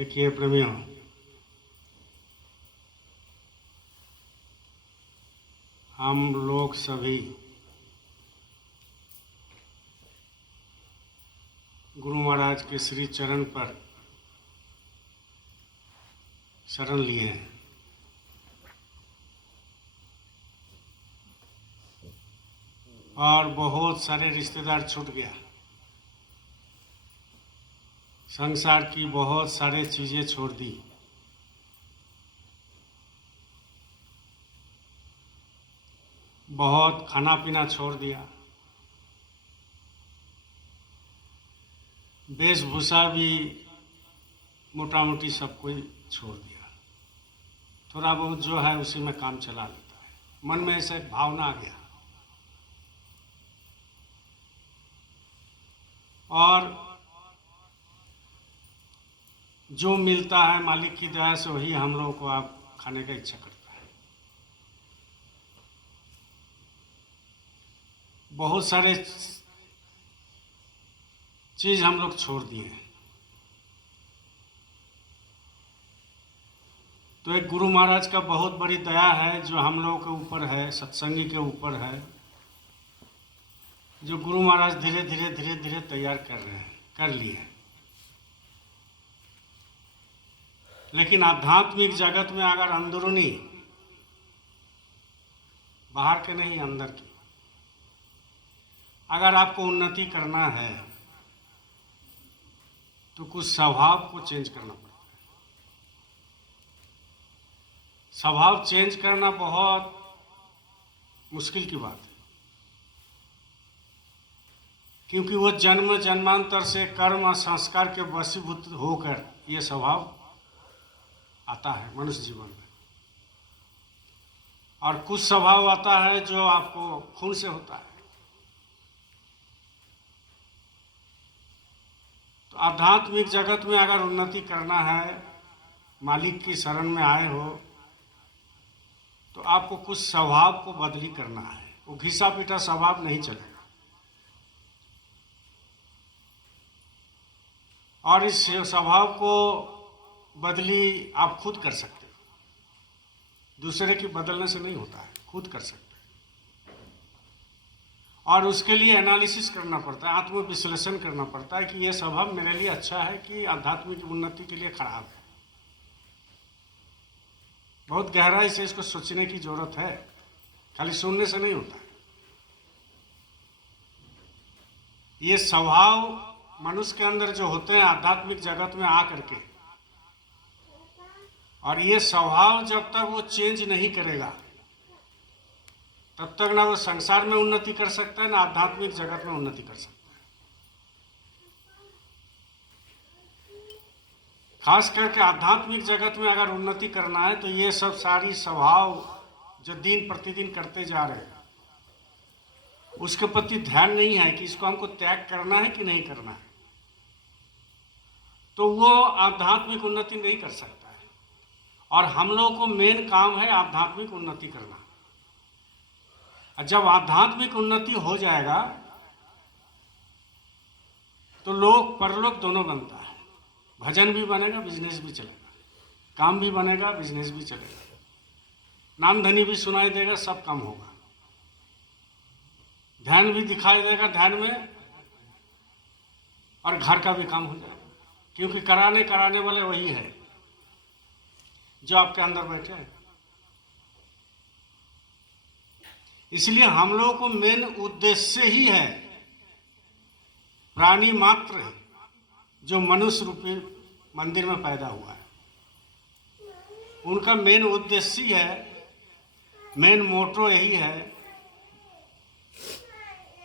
देखिए प्रेमियों, हम लोग सभी गुरु महाराज के श्री चरण पर शरण लिए हैं। और बहुत सारे रिश्तेदार छूट गया, संसार की बहुत सारे चीज़ें छोड़ दी, बहुत खाना पीना छोड़ दिया, वेशभूषा भी मोटा मोटी सब कोई छोड़ दिया। थोड़ा बहुत जो है उसी में काम चला लेता है। मन में ऐसा एक भावना आ गया और जो मिलता है मालिक की दया से वही हम लोगों को आप खाने का इच्छा करता है। बहुत सारे चीज़ हम लोग छोड़ दिए हैं। तो एक गुरु महाराज का बहुत बड़ी दया है जो हम लोगों के ऊपर है, सत्संगी के ऊपर है, जो गुरु महाराज धीरे धीरे तैयार कर रहे हैं, कर लिए। लेकिन आध्यात्मिक जगत में अगर अंदरूनी, बाहर के नहीं अंदर की, अगर आपको उन्नति करना है तो कुछ स्वभाव को चेंज करना पड़ता है। स्वभाव चेंज करना बहुत मुश्किल की बात है, क्योंकि वो जन्म जन्मांतर से कर्म और संस्कार के वशीभूत होकर ये स्वभाव आता है मनुष्य जीवन में। और कुछ स्वभाव आता है जो आपको खून से होता है। तो आध्यात्मिक जगत में अगर उन्नति करना है, मालिक की शरण में आए हो, तो आपको कुछ स्वभाव को बदली करना है। वो घिसा पीटा स्वभाव नहीं चलेगा। और इस स्वभाव को बदली आप खुद कर सकते हो, दूसरे की बदलने से नहीं होता है, खुद कर सकते हैं। और उसके लिए एनालिसिस करना पड़ता है, आत्मविश्लेषण करना पड़ता है कि ये स्वभाव मेरे लिए अच्छा है कि आध्यात्मिक उन्नति के लिए खराब है। बहुत गहराई से इसको सोचने की जरूरत है, खाली सुनने से नहीं होता है। ये स्वभाव मनुष्य के अंदर जो होते हैं आध्यात्मिक जगत में आ करके, और ये स्वभाव जब तक वो चेंज नहीं करेगा तब तक ना वो संसार में उन्नति कर सकता है, ना आध्यात्मिक जगत में उन्नति कर सकता है। खास करके आध्यात्मिक जगत में अगर उन्नति करना है तो ये सब सारी स्वभाव जो दिन प्रतिदिन करते जा रहे हैं उसके प्रति ध्यान नहीं है कि इसको हमको त्याग करना है कि नहीं करना है, तो वो आध्यात्मिक उन्नति नहीं कर सकता है। और हम लोगों को मेन काम है आध्यात्मिक उन्नति करना। जब आध्यात्मिक उन्नति हो जाएगा तो लोक परलोक दोनों बनता है। भजन भी बनेगा, बिजनेस भी चलेगा, काम भी बनेगा, बिजनेस भी चलेगा, नाम धनी भी सुनाई देगा, सब काम होगा, ध्यान भी दिखाई देगा ध्यान में, और घर का भी काम हो जाएगा, क्योंकि कराने वाले वही है जो आपके अंदर बैठे हैं। इसलिए हम लोगों को मेन उद्देश्य ही है, प्राणी मात्र है जो मनुष्य रूपी मंदिर में पैदा हुआ है, उनका मेन उद्देश्य ही है, मेन मोटो यही है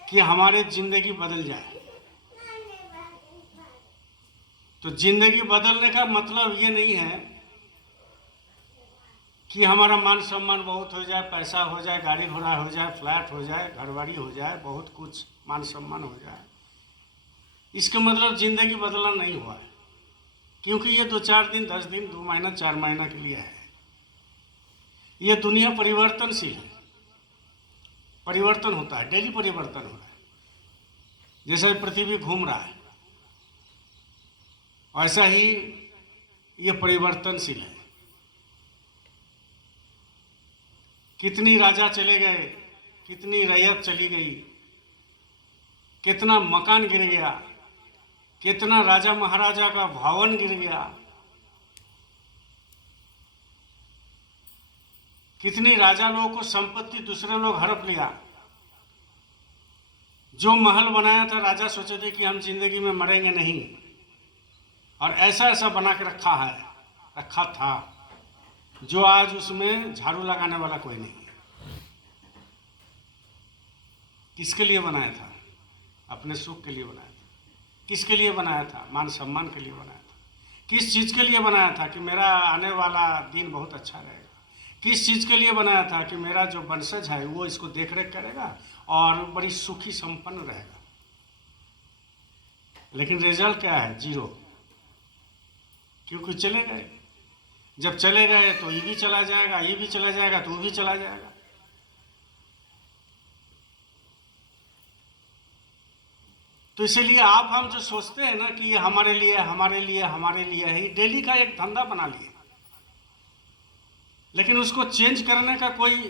कि हमारी जिंदगी बदल जाए। तो जिंदगी बदलने का मतलब ये नहीं है कि हमारा मान सम्मान बहुत हो जाए, पैसा हो जाए, गाड़ी घोड़ा हो जाए, फ्लैट हो जाए, घरबाड़ी हो जाए, बहुत कुछ मान सम्मान हो जाए। इसका मतलब जिंदगी बदलना नहीं हुआ है, क्योंकि ये 2-4 दिन, 10 दिन, 2 महीना, 4 महीना के लिए है। ये दुनिया परिवर्तनशील है, परिवर्तन होता है, डेली परिवर्तन हो रहा है। जैसे पृथ्वी घूम रहा है वैसा ही ये परिवर्तनशील है। कितनी राजा चले गए, कितनी रैयत चली गई, कितना मकान गिर गया, कितना राजा महाराजा का भवन गिर गया, कितनी राजा लोगों को संपत्ति दूसरे लोग हड़प लिया। जो महल बनाया था राजा सोचे थे कि हम जिंदगी में मरेंगे नहीं, और ऐसा ऐसा बना के रखा था जो आज उसमें झाड़ू लगाने वाला कोई नहीं है। किसके लिए बनाया था? अपने सुख के लिए बनाया था। किसके लिए बनाया था? मान सम्मान के लिए बनाया था। किस चीज़ के लिए बनाया था? कि मेरा आने वाला दिन बहुत अच्छा रहेगा। किस चीज़ के लिए बनाया था? कि मेरा जो वंशज है वो इसको देख रेख करेगा और बड़ी सुखी संपन्न रहेगा। लेकिन रिजल्ट क्या है? जीरो। क्योंकि चले गए। जब चले गए तो ये भी चला जाएगा, ये भी चला जाएगा, तो वो भी चला जाएगा। तो इसीलिए आप हम जो सोचते हैं ना कि ये हमारे लिए हमारे लिए हमारे लिए है, डेली का एक धंधा बना लिए, लेकिन उसको चेंज करने का कोई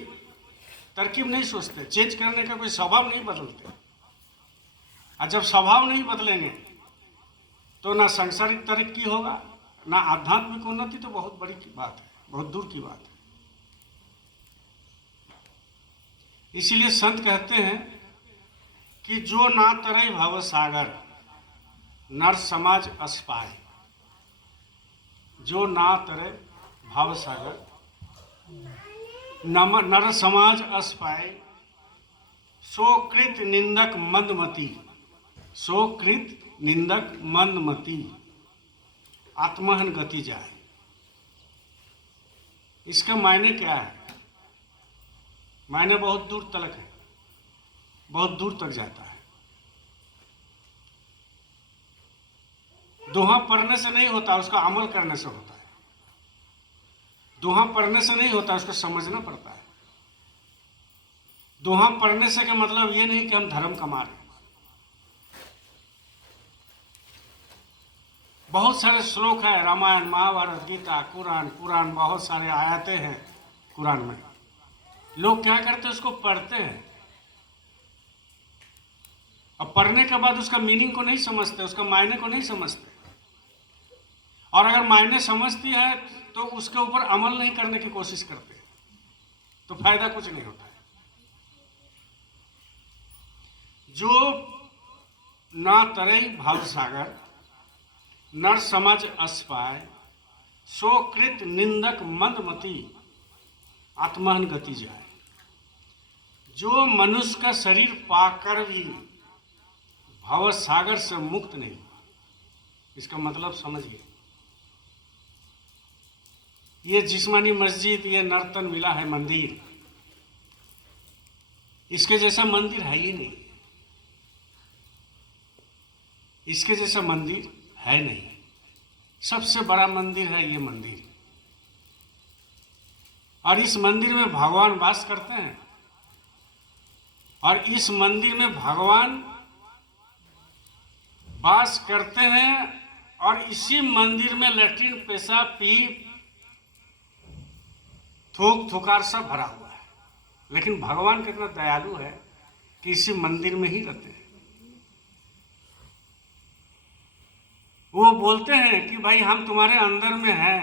तरकीब नहीं सोचते, चेंज करने का कोई स्वभाव नहीं बदलते। और जब स्वभाव नहीं बदलेंगे तो ना सांसारिक तरक्की होगा, ना आध्यात्मिक उन्नति। तो बहुत बड़ी की बात है, बहुत दूर की बात है। इसीलिए संत कहते हैं कि जो ना तरई भव सागर नर समाज अस्पाय। जो ना तरे भव सागर नर समाज अस्पाय, सो कृत निंदक मंदमती। सो कृत निंदक मंदमती, आत्महन गति जाए। इसका मायने क्या है? मायने बहुत दूर तलक है, बहुत दूर तक जाता है। दोहा पढ़ने से नहीं होता, उसका अमल करने से होता है। दोहा पढ़ने से नहीं होता, उसको समझना पड़ता है। दोहा पढ़ने से का मतलब ये नहीं कि हम धर्म कमा रहे हैं। बहुत सारे श्लोक है, रामायण, महाभारत, गीता, कुरान, बहुत सारे आयतें हैं कुरान में। लोग क्या करते हैं? उसको पढ़ते हैं, और पढ़ने के बाद उसका मीनिंग को नहीं समझते, उसका मायने को नहीं समझते। और अगर मायने समझती है तो उसके ऊपर अमल नहीं करने की कोशिश करते, तो फायदा कुछ नहीं होता है। जो ना तरई भाव सागर नर समझ अस्पाय, सो कृत निंदक मंदमती, आत्महन गति जाए। जो मनुष्य का शरीर पाकर भी भव सागर से मुक्त नहीं, इसका मतलब समझिए। ये जिस्मानी मस्जिद, ये नर्तन मिला है मंदिर, इसके जैसा मंदिर है ही नहीं। इसके जैसा मंदिर है नहीं। सबसे बड़ा मंदिर है ये मंदिर, और इस मंदिर में भगवान वास करते हैं। और इस मंदिर में भगवान वास करते हैं, और इसी मंदिर में लैट्रिन, पेशाब, पी, थूक थुकार सब भरा हुआ है। लेकिन भगवान कितना दयालु है कि इसी मंदिर में ही रहते हैं। वो बोलते हैं कि भाई हम तुम्हारे अंदर में हैं,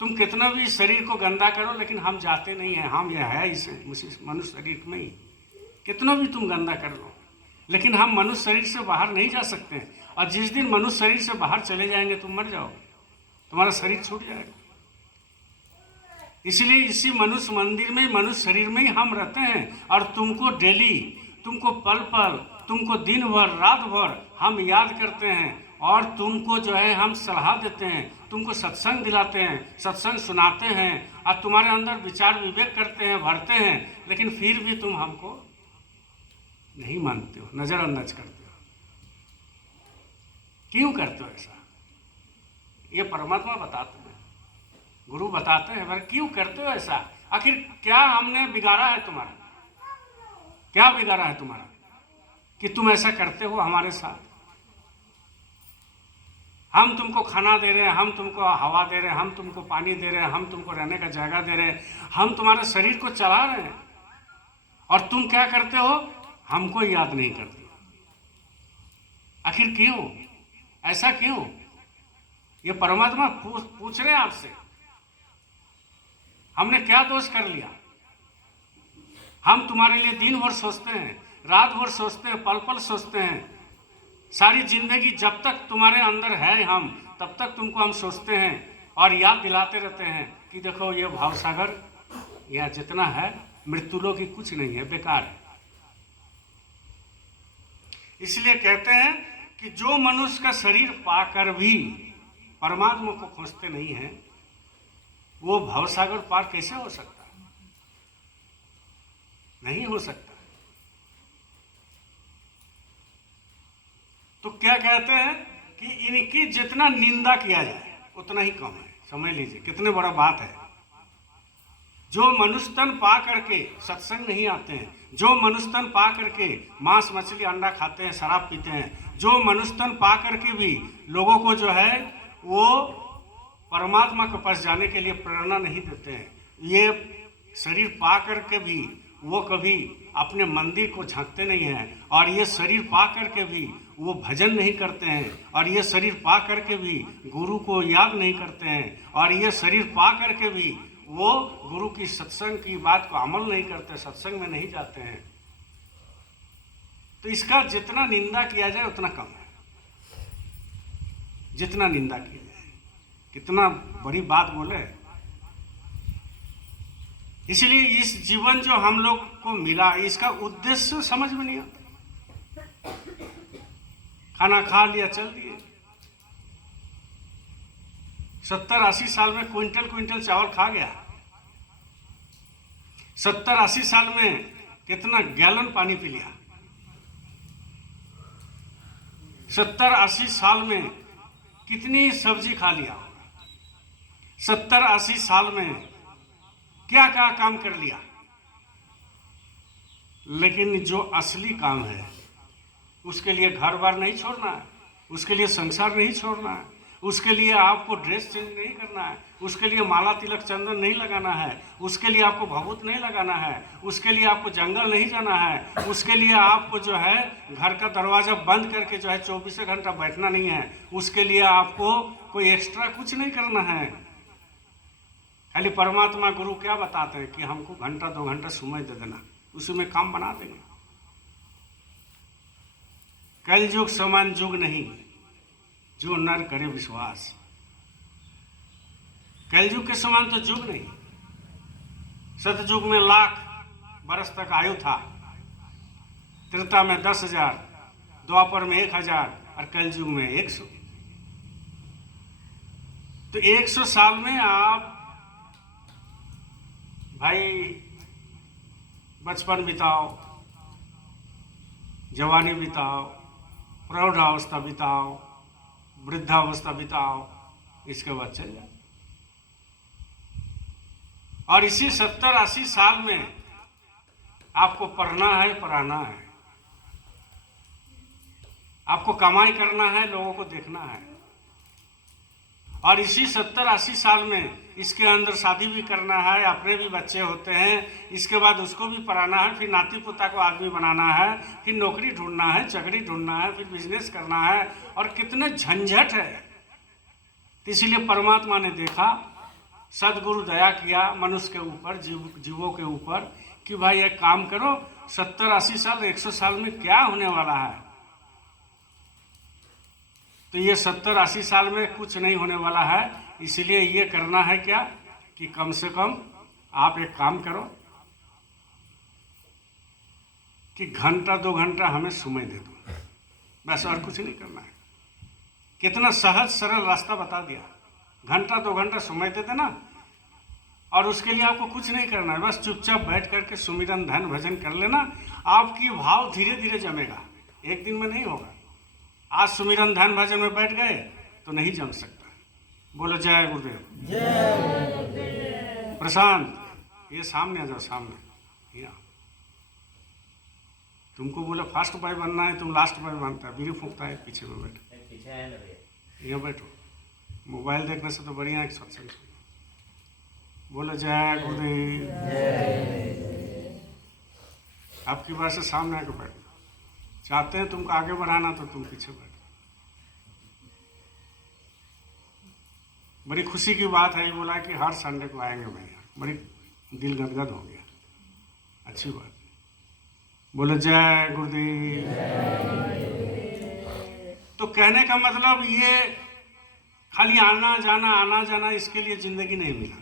तुम कितना भी शरीर को गंदा करो लेकिन हम जाते नहीं हैं, हम यह है इस मनुष्य शरीर में ही। कितना भी तुम गंदा कर लो, लेकिन हम मनुष्य शरीर से बाहर नहीं जा सकते। और जिस दिन मनुष्य शरीर से बाहर चले जाएंगे तुम मर जाओगे, तुम्हारा शरीर छूट जाएगा। इसलिए इसी मनुष्य मंदिर में, मनुष्य शरीर में ही हम रहते हैं। और तुमको डेली, तुमको पल पल, तुमको दिन भर, रात भर हम याद करते हैं, और तुमको जो है हम सलाह देते हैं, तुमको सत्संग दिलाते हैं, सत्संग सुनाते हैं, और तुम्हारे अंदर विचार विवेक करते हैं, भरते हैं। लेकिन फिर भी तुम हमको नहीं मानते हो, नजरअंदाज करते हो। क्यों करते हो ऐसा? ये परमात्मा बताते हैं, गुरु बताते हैं, क्यों करते हो ऐसा? आखिर क्या हमने बिगाड़ा है तुम्हारा? क्या बिगाड़ा है तुम्हारा कि तुम ऐसा करते हो हमारे साथ? हम तुमको खाना दे रहे हैं, हम तुमको हवा दे रहे हैं, हम तुमको पानी दे रहे हैं, हम तुमको रहने का जगह दे रहे हैं, हम तुम्हारे शरीर को चला रहे हैं, और तुम क्या करते हो? हमको याद नहीं करते। आखिर क्यों? ऐसा क्यों? ये परमात्मा पूछ रहे हैं आपसे, हमने क्या दोष कर लिया? हम तुम्हारे लिए दिन भर सोचते हैं, रात भर सोचते हैं, पल पल सोचते हैं, सारी जिंदगी जब तक तुम्हारे अंदर है हम, तब तक तुमको हम सोचते हैं और याद दिलाते रहते हैं कि देखो ये भावसागर यहाँ जितना है, मृत्युलोक की कुछ नहीं है, बेकार है। इसलिए कहते हैं कि जो मनुष्य का शरीर पाकर भी परमात्मा को खोजते नहीं है, वो भवसागर पार कैसे हो सकता है? नहीं हो सकता। तो क्या कहते हैं कि इनकी जितना निंदा किया जाए उतना ही कम है। समझ लीजिए कितने बड़ा बात है। जो मनुष्य तन पा करके सत्संग नहीं आते हैं, जो मनुष्य तन पा करके मांस मछली अंडा खाते हैं, शराब पीते हैं, जो मनुष्य तन पा करके भी लोगों को जो है वो परमात्मा के पास जाने के लिए प्रेरणा नहीं देते हैं, ये शरीर पा करके भी वो कभी अपने मंदिर को झांकते नहीं हैं, और ये शरीर पा करके भी वो भजन नहीं करते हैं, और ये शरीर पा करके भी गुरु को याद नहीं करते हैं, और ये शरीर पा करके भी वो गुरु की सत्संग की बात को अमल नहीं करते, सत्संग में नहीं जाते हैं। तो इसका जितना निंदा किया जाए उतना कम है। जितना निंदा किया जाए, कितना बड़ी बात बोले। इसलिए इस जीवन जो हम लोग को मिला, इसका उद्देश्य समझ में नहीं आता। खाना खा लिया, चल दिए। 70-80 साल में क्विंटल क्विंटल चावल खा गया। 70-80 साल में कितना गैलन पानी पी लिया। 70-80 साल में कितनी सब्जी खा लिया। 70-80 साल में क्या क्या काम कर लिया। लेकिन जो असली काम है उसके लिए घर बार नहीं छोड़ना है, उसके लिए संसार नहीं छोड़ना है, उसके लिए आपको ड्रेस चेंज नहीं करना है, उसके लिए माला तिलक चंदन नहीं लगाना है, उसके लिए आपको भभूत नहीं लगाना है, उसके लिए आपको जंगल नहीं जाना है, उसके लिए आपको जो है घर का दरवाज़ा बंद करके जो है 24 घंटा बैठना नहीं है, उसके लिए आपको कोई एक्स्ट्रा कुछ नहीं करना है। खाली परमात्मा गुरु क्या बताते हैं कि हमको 1-2 घंटा समय दे देना, उसी में काम बना देंगे। कल युग समान युग नहीं, जो नर करे विश्वास। कलयुग के समान तो युग नहीं। सतयुग में 1,00,000 बरस तक आयु था, त्रेता में 10,000, द्वापर में 1,000 और कलयुग में 100। तो 100 साल में आप भाई बचपन बिताओ, जवानी बिताओ, प्रौढ़ावस्था बिताओ, वृद्धावस्था बिताओ, इसके बाद चल जाए। और इसी 70-80 साल में आपको पढ़ना है, पढ़ाना है, आपको कमाई करना है, लोगों को देखना है। और इसी 70-80 साल में इसके अंदर शादी भी करना है, अपने भी बच्चे होते हैं, इसके बाद उसको भी पढ़ाना है, फिर नाती पोता को आदमी बनाना है, फिर नौकरी ढूंढना है, चाकरी ढूंढना है, फिर बिजनेस करना है, और कितने झंझट है। तो इसलिए परमात्मा ने देखा, सदगुरु दया किया मनुष्य के ऊपर, जीवों के ऊपर, कि भाई एक काम करो, 70-80 साल 100 साल में क्या होने वाला है। तो ये 70-80 साल में कुछ नहीं होने वाला है। इसलिए ये करना है क्या कि कम से कम आप एक काम करो कि 1-2 घंटा हमें समय दे दो, बस, और कुछ नहीं करना है। कितना सहज सरल रास्ता बता दिया। 1-2 घंटा समय दे देना, और उसके लिए आपको कुछ नहीं करना है, बस चुपचाप बैठ करके सुमिरन ध्यान भजन कर लेना। आपकी भाव धीरे धीरे जमेगा, एक दिन में नहीं होगा। आज सुमिरन ध्यान भजन में बैठ गए तो नहीं जम सकता। बोलो जय गुरुदेव। जय प्रशांत, ये सामने आ जाओ, सामने। यहाँ तुमको बोला फास्ट बॉय बनना है, तुम लास्ट बॉय बनता है, बीड़ी फूंकता है पीछे में बैठ। यहाँ बैठो, मोबाइल देखने से तो बढ़िया है कि सत्संग सुनो। बोलो जय गुरुदेव। आपकी बात से सामने आके बैठो। चाहते हैं तुमको आगे बढ़ाना तो तुम पीछे बैठो। बड़ी खुशी की बात है, ये बोला कि हर संडे को आएंगे भैया, बड़ी दिल गदगद हो गया, अच्छी बात। बोलो जय गुरुदेव। तो कहने का मतलब ये खाली आना जाना इसके लिए जिंदगी नहीं मिला।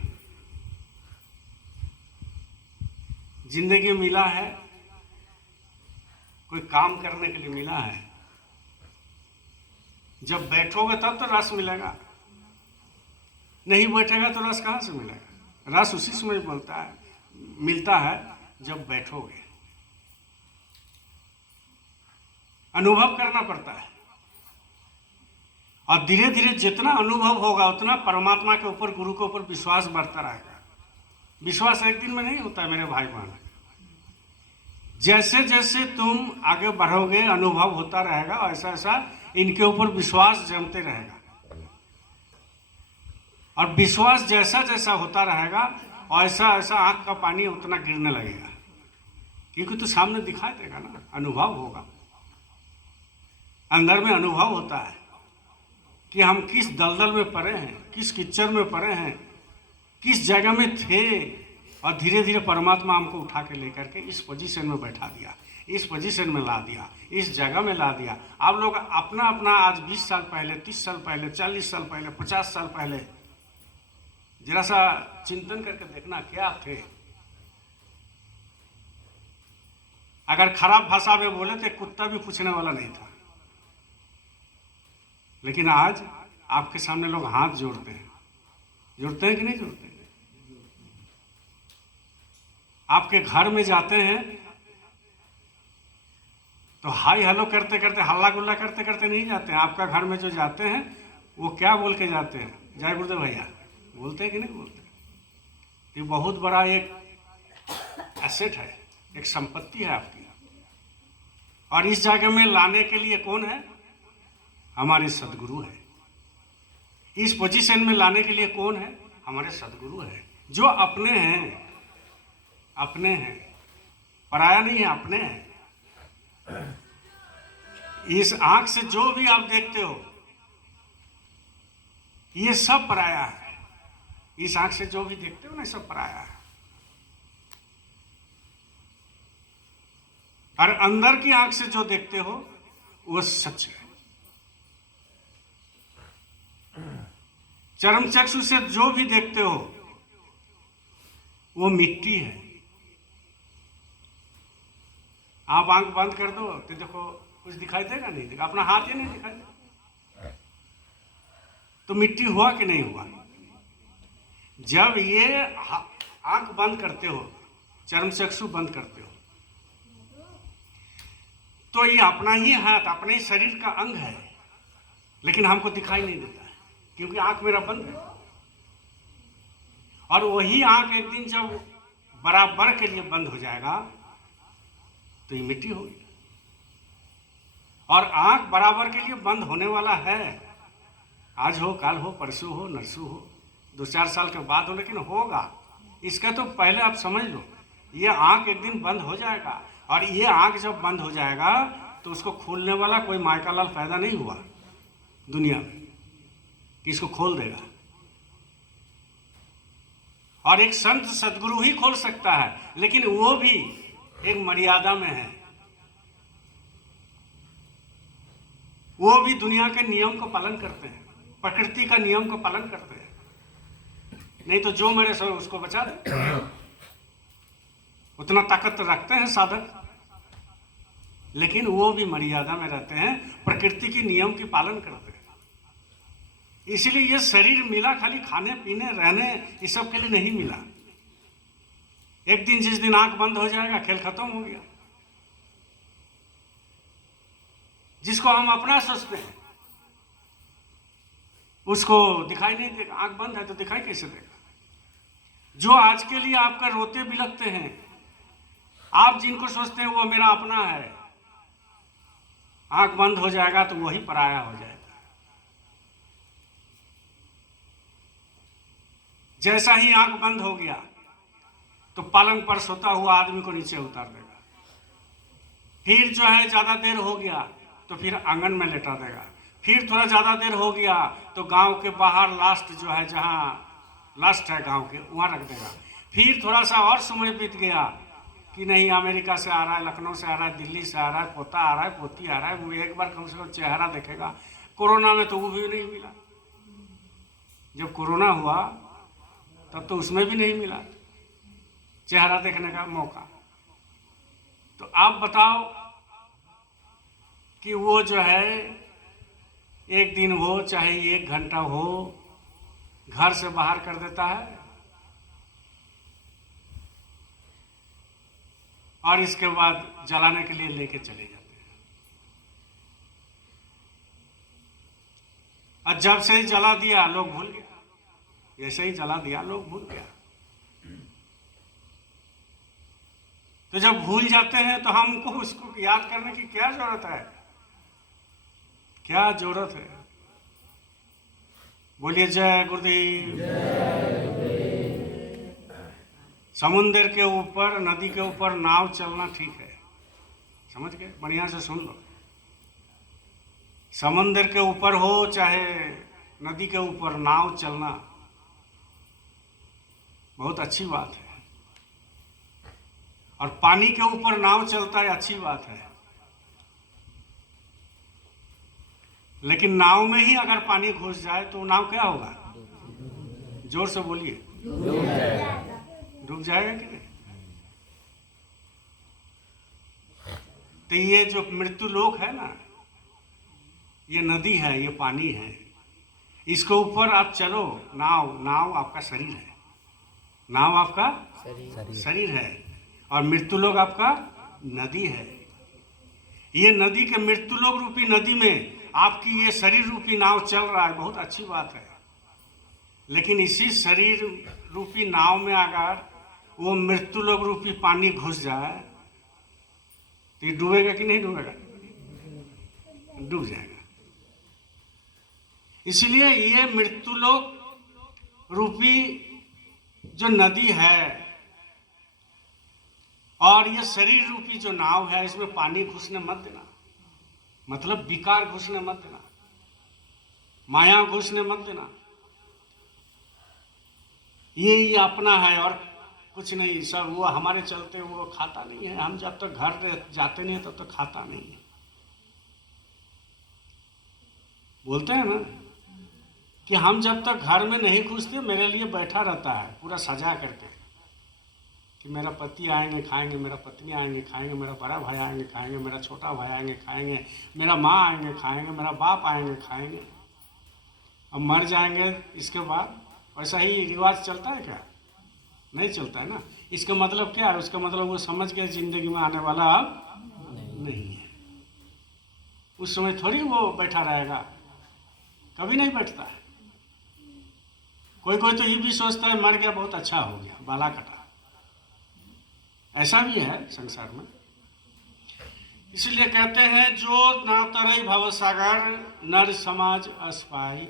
जिंदगी मिला है कोई काम करने के लिए मिला है। जब बैठोगे तब तो रस मिलेगा, नहीं बैठेगा तो रस कहाँ से मिलेगा? रस उसी समय मिलता है जब बैठोगे। अनुभव करना पड़ता है, और धीरे धीरे जितना अनुभव होगा उतना परमात्मा के ऊपर, गुरु के ऊपर विश्वास बढ़ता रहेगा। विश्वास एक दिन में नहीं होता है मेरे भाई बहन। जैसे जैसे तुम आगे बढ़ोगे अनुभव होता रहेगा, ऐसा ऐसा इनके ऊपर विश्वास जमते रहेगा, और विश्वास जैसा जैसा होता रहेगा ऐसा ऐसा आंख का पानी उतना गिरने लगेगा, क्योंकि तो सामने दिखाई देगा ना, अनुभव होगा। अंदर में अनुभव होता है कि हम किस दलदल में पड़े हैं, किस कीचड़ में पड़े हैं, किस जगह में थे, और धीरे धीरे परमात्मा हमको उठा के लेकर के इस पोजीशन में बैठा दिया, इस पोजीशन में ला दिया, इस जगह में ला दिया। आप लोग अपना अपना आज 20 साल पहले, 30 साल पहले, 40 साल पहले, 50 साल पहले जरा सा चिंतन करके देखना, क्या थे। अगर खराब भाषा में बोले तो कुत्ता भी पूछने वाला नहीं था, लेकिन आज आपके सामने लोग हाथ जोड़ते हैं। जोड़ते हैं कि नहीं जोड़ते? आपके घर में जाते हैं तो हाय हेलो करते करते, हल्ला गुल्ला करते करते नहीं जाते हैं। आपका घर में जो जाते हैं वो क्या बोल के जाते हैं? जय गुरुदेव भैया बोलते हैं कि नहीं बोलते? ये बहुत बड़ा एक एसेट है, एक संपत्ति है आपकी। और इस जगह में लाने के लिए कौन है? हमारे सदगुरु है। इस पोजीशन में लाने के लिए कौन है? हमारे सदगुरु है, जो अपने हैं, अपने हैं, पराया नहीं है, अपने हैं। इस आंख से जो भी आप देखते हो ये सब पराया है। इस आंख से जो भी देखते हो ना, सब पराया है। और अंदर की आंख से जो देखते हो वो सच है। चरम चक्षु से जो भी देखते हो वो मिट्टी है। आप आंख बंद कर दो तो देखो कुछ दिखाई देगा? नहीं देगा। अपना हाथ ही नहीं दिखाई देगा, तो मिट्टी हुआ कि नहीं हुआ? जब ये आंख बंद करते हो, चरम चक्षु बंद करते हो, तो ये अपना ही हाथ, अपने ही शरीर का अंग है, लेकिन हमको दिखाई नहीं देता है क्योंकि आंख मेरा बंद है। और वही आंख एक दिन जब बराबर के लिए बंद हो जाएगा तो ये मिट्टी होगी। और आंख बराबर के लिए बंद होने वाला है, आज हो, कल हो, परसों हो, नरसों हो, 2-4 साल के बाद हो, लेकिन होगा। इसका तो पहले आप समझ लो, ये आंख एक दिन बंद हो जाएगा। और ये आंख जब बंद हो जाएगा तो उसको खोलने वाला कोई मायका लाल पैदा नहीं हुआ दुनिया में कि इसको खोल देगा। और एक संत सदगुरु ही खोल सकता है, लेकिन वो भी एक मर्यादा में है। वो भी दुनिया के नियम को पालन करते हैं, प्रकृति का नियम को पालन करते हैं। नहीं तो जो मरे सो उसको बचा दे, उतना ताकत तो रखते हैं साधक, लेकिन वो भी मर्यादा में रहते हैं, प्रकृति के नियम की पालन करते हैं। इसलिए ये शरीर मिला खाली खाने पीने रहने इस सब के लिए नहीं मिला। एक दिन जिस दिन आंख बंद हो जाएगा खेल खत्म हो गया। जिसको हम अपना सोचते हैं उसको दिखाई नहीं देगा। आंख बंद है तो दिखाई कैसे देगा? जो आज के लिए आपका रोते बिलखते हैं, आप जिनको सोचते हैं वो मेरा अपना है, आंख बंद हो जाएगा तो वही पराया हो जाएगा। जैसा ही आंख बंद हो गया तो पलंग पर सोता हुआ आदमी को नीचे उतार देगा। फिर जो है ज़्यादा देर हो गया तो फिर आंगन में लेटा देगा। फिर थोड़ा ज़्यादा देर हो गया तो गांव के बाहर लास्ट जो है, जहाँ लास्ट है गांव के, वहाँ रख देगा। फिर थोड़ा सा और समय बीत गया कि नहीं, अमेरिका से आ रहा है, लखनऊ से आ रहा है, दिल्ली से आ रहा है, पोता आ रहा है, पोती आ रहा है, वो एक बार कम से कम चेहरा देखेगा। कोरोना में तो वो भी नहीं मिला। जब कोरोना हुआ तब तो उसमें भी नहीं मिला चेहरा देखने का मौका। तो आप बताओ कि वो जो है एक दिन हो चाहे 1 घंटा हो, घर से बाहर कर देता है और इसके बाद जलाने के लिए लेके चले जाते हैं। और जब से ही जला दिया लोग भूल गया, जैसे ही जला दिया लोग भूल गया। तो जब भूल जाते हैं तो हमको उसको याद करने की क्या जरूरत है? क्या जरूरत है? बोलिए जय गुरुदेव। समुद्र के ऊपर, नदी के ऊपर नाव चलना ठीक है, समझ गए? बढ़िया से सुन लो। समुद्र के ऊपर हो चाहे नदी के ऊपर, नाव चलना बहुत अच्छी बात है। और पानी के ऊपर नाव चलता है, अच्छी बात है। लेकिन नाव में ही अगर पानी घुस जाए तो नाव क्या होगा? जोर से बोलिए। डूब जाएगा कि नहीं? तो ये जो मृत्यु लोक है ना, ये नदी है, ये पानी है, इसके ऊपर आप चलो। नाव आपका शरीर है, नाव आपका शरीर है, और मृत्यु लोक आपका नदी है। ये नदी के मृत्यु लोक रूपी नदी में आपकी ये शरीर रूपी नाव चल रहा है, बहुत अच्छी बात है। लेकिन इसी शरीर रूपी नाव में अगर वो मृत्यु लोक रूपी पानी घुस जाए तो ये डूबेगा कि नहीं डूबेगा? डूब जाएगा। इसलिए ये मृत्यु लोक रूपी जो नदी है और ये शरीर रूपी जो नाव है, इसमें पानी घुसने मत देना। मतलब विकार घुसने मत देना, माया घुसने मत देना। ये अपना है और कुछ नहीं। सब वो हमारे चलते वो खाता नहीं है। हम जब तक घर जाते नहीं तब तक खाता नहीं है। बोलते हैं ना कि हम जब तक घर में नहीं घुसते, मेरे लिए बैठा रहता है पूरा सजा करके कि मेरा पति आएंगे खाएंगे, मेरा पत्नी आएंगे खाएंगे, मेरा बड़ा भाई आएंगे खाएंगे, मेरा छोटा भाई आएंगे खाएंगे, मेरा माँ आएंगे खाएंगे, मेरा बाप आएंगे खाएंगे। अब मर जाएंगे इसके बाद। ऐसा ही रिवाज चलता है क्या? नहीं चलता है ना। इसका मतलब क्या है? उसका मतलब वो समझ के जिंदगी में आने वाला अब नहीं है। उस समय थोड़ी वो बैठा रहेगा, कभी नहीं बैठता है। कोई कोई तो ये भी सोचता है मर गया बहुत अच्छा हो गया, बाला कटा। ऐसा भी है संसार में। इसलिए कहते हैं जो ना तरई भवसागर, नर समाज अस्पाई,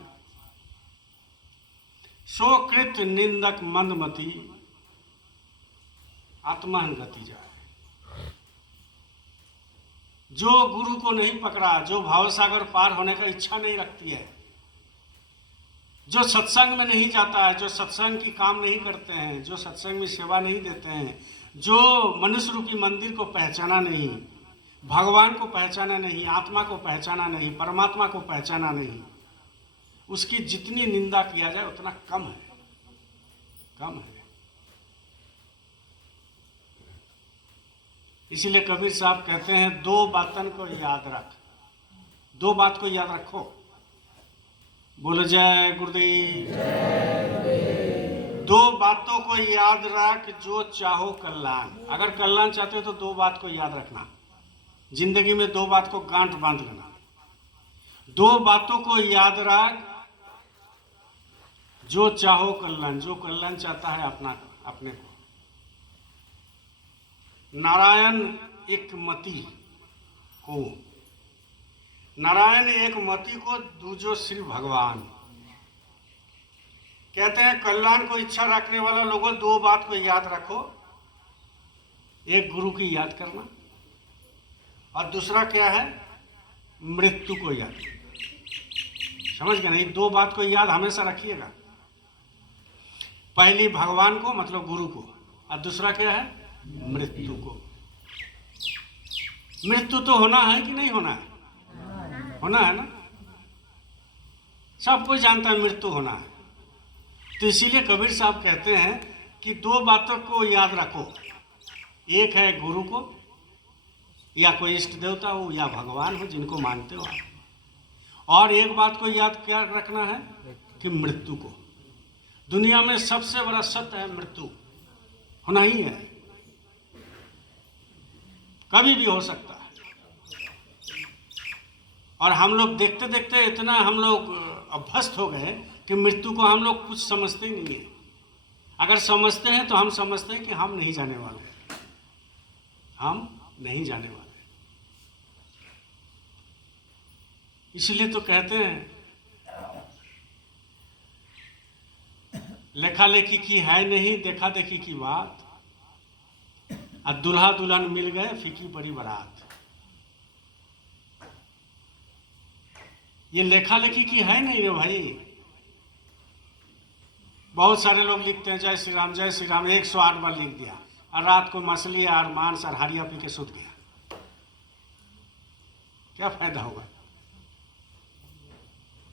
सो कृत निंदक मंदमती, आत्महन गति जाए। जो गुरु को नहीं पकड़ा, जो भावसागर पार होने का इच्छा नहीं रखती है, जो सत्संग में नहीं जाता है, जो सत्संग की काम नहीं करते हैं, जो सत्संग में सेवा नहीं देते हैं, जो मनुष्य रूपी मंदिर को पहचाना नहीं, भगवान को पहचाना नहीं, आत्मा को पहचाना नहीं, परमात्मा को पहचाना नहीं, उसकी जितनी निंदा किया जाए उतना कम है, कम है। इसीलिए कबीर साहब कहते हैं 2 बातन को याद रख। 2 बात को याद रखो। बोलो जय गुरुदेव। 2 बातों को याद रख जो चाहो कल्याण। अगर कल्याण चाहते हो तो 2 बात को याद रखना। जिंदगी में 2 बात को गांठ बांध लेना। 2 बातों को याद रख जो चाहो कल्याण। जो कल्याण चाहता है अपने को। नारायण एक मति को, नारायण एक मति को, दूजो श्री भगवान। कहते हैं कल्याण को इच्छा रखने वाला लोगों, दो बात को याद रखो, एक गुरु की याद करना और दूसरा क्या है, मृत्यु को याद। समझ गए नहीं? दो बात को याद हमेशा रखिएगा। पहली भगवान को मतलब गुरु को, और दूसरा क्या है, मृत्यु को। मृत्यु तो होना है कि नहीं होना है? होना है ना, सब कोई जानता है मृत्यु होना है। तो इसीलिए कबीर साहब कहते हैं कि दो बातों को याद रखो, एक है गुरु को, या कोई इष्ट देवता हो या भगवान हो जिनको मानते हो आप, और एक बात को याद क्या रखना है कि मृत्यु को। दुनिया में सबसे बड़ा सत्य है मृत्यु, होना ही है, कभी भी हो सकता है। और हम लोग देखते देखते इतना हम लोग अभ्यस्त हो गए कि मृत्यु को हम लोग कुछ समझते ही नहीं है। अगर समझते हैं तो हम समझते हैं कि हम नहीं जाने वाले, हम नहीं जाने वाले। इसलिए तो कहते हैं लेखा लेखी की है नहीं, देखा देखी की बात, और दूल्हा दुल्हन मिल गए फीकी बड़ी बारात। ये लेखा लेखी की है नहीं रे भाई। बहुत सारे लोग लिखते हैं जय श्री राम जय श्री राम 108 बार लिख दिया, और रात को मछली और मांस और हरिया पी के सूत गया। क्या फायदा होगा?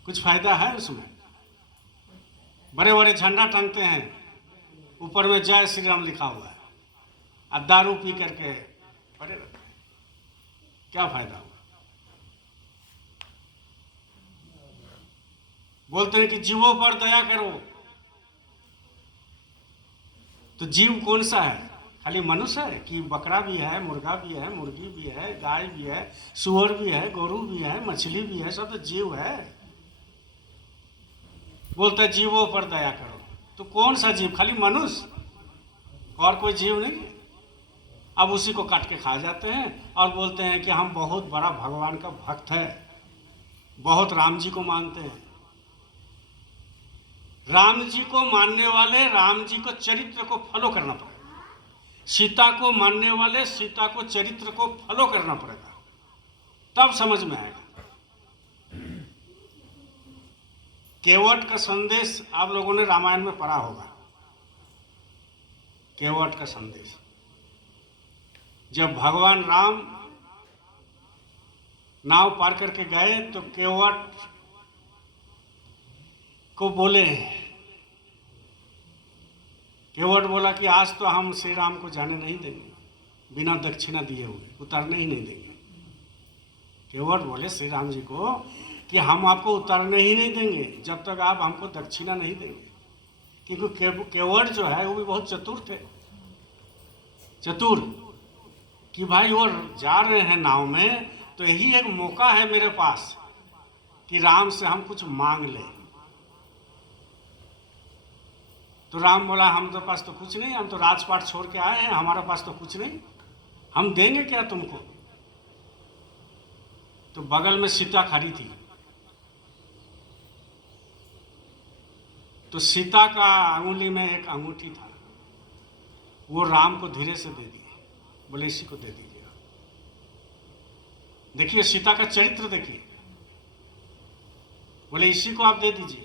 कुछ फायदा है उसमें? बड़े बड़े झंडा टांगते हैं, ऊपर में जय श्री राम लिखा हुआ है, और दारू पी करके पड़े रहते हैं। क्या फायदा होगा? बोलते हैं कि जीवों पर दया करो, तो जीव कौन सा है? खाली मनुष्य है कि बकरा भी है, मुर्गा भी है, मुर्गी भी है, गाय भी है, सुअर भी है, गोरू भी है, मछली भी है, सब तो जीव है। बोलते हैं जीवों पर दया करो, तो कौन सा जीव? खाली मनुष्य, और कोई जीव नहीं है। अब उसी को काट के खा जाते हैं और बोलते हैं कि हम बहुत बड़ा भगवान का भक्त है, बहुत राम जी को मानते हैं। राम जी को मानने वाले राम जी को चरित्र को फॉलो करना पड़ेगा, सीता को मानने वाले सीता को चरित्र को फॉलो करना पड़ेगा, तब समझ में आएगा। केवट का संदेश आप लोगों ने रामायण में पढ़ा होगा। केवट का संदेश, जब भगवान राम नाव पार करके गए तो केवट को बोले, केवट बोला कि आज तो हम श्री राम को जाने नहीं देंगे, बिना दक्षिणा दिए हुए उतरने ही नहीं देंगे। केवट बोले श्री राम जी को कि हम आपको उतरने ही नहीं देंगे जब तक आप हमको दक्षिणा नहीं देंगे। क्योंकि केवट जो है वो भी बहुत चतुर थे, चतुर कि भाई वो जा रहे हैं नाव में, तो यही एक मौका है मेरे पास कि राम से हम कुछ मांग लें। तो राम बोला हम तो पास तो कुछ नहीं, हम तो राजपाट छोड़ के आए हैं, हमारे पास तो कुछ नहीं, हम देंगे क्या तुमको? तो बगल में सीता खड़ी थी, तो सीता का अंगुली में एक अंगूठी था, वो राम को धीरे से दे दिए, बोले इसी को दे दीजिए। देखिए सीता का चरित्र देखिए, बोले इसी को आप दे दीजिए।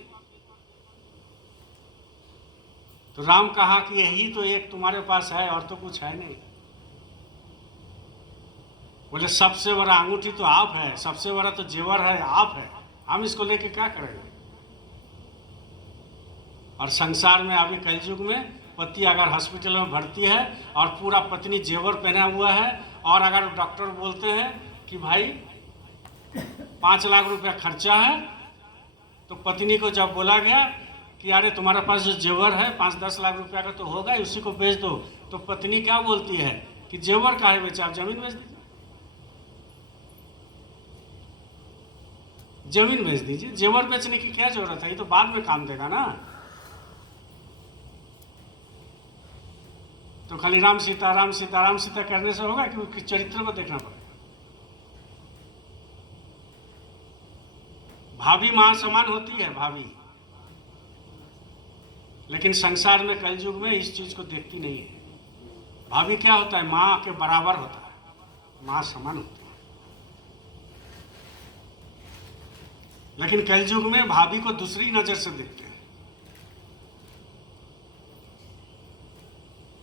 तो राम कहा कि यही तो एक तुम्हारे पास है और तो कुछ है नहीं। बोले सबसे बड़ा अंगूठी तो आप है, सबसे बड़ा तो जेवर है आप है, हम इसको लेके क्या करेंगे? और संसार में अभी कलयुग में पति अगर हॉस्पिटल में भर्ती है और पूरा पत्नी जेवर पहना हुआ है, और अगर डॉक्टर बोलते हैं कि भाई 5 लाख रुपया खर्चा है, तो पत्नी को जब बोला गया कि अरे तुम्हारे पास जो जेवर है 5-10 लाख रुपया का तो होगा, उसी को बेच दो, तो पत्नी क्या बोलती है कि जेवर का है बेचा, आप जमीन बेच दीजिए, जमीन बेच दीजिए, जेवर बेचने की क्या जरूरत है, ये तो बाद में काम देगा ना। तो खाली राम सीता करने से होगा कि उसके चरित्र को देखना पड़ेगा। भाभी मां समान होती है, भाभी लेकिन संसार में कलयुग में इस चीज को देखती नहीं है। भाभी क्या होता है? माँ के बराबर होता है, माँ समान होती है। लेकिन कलयुग में भाभी को दूसरी नजर से देखते हैं।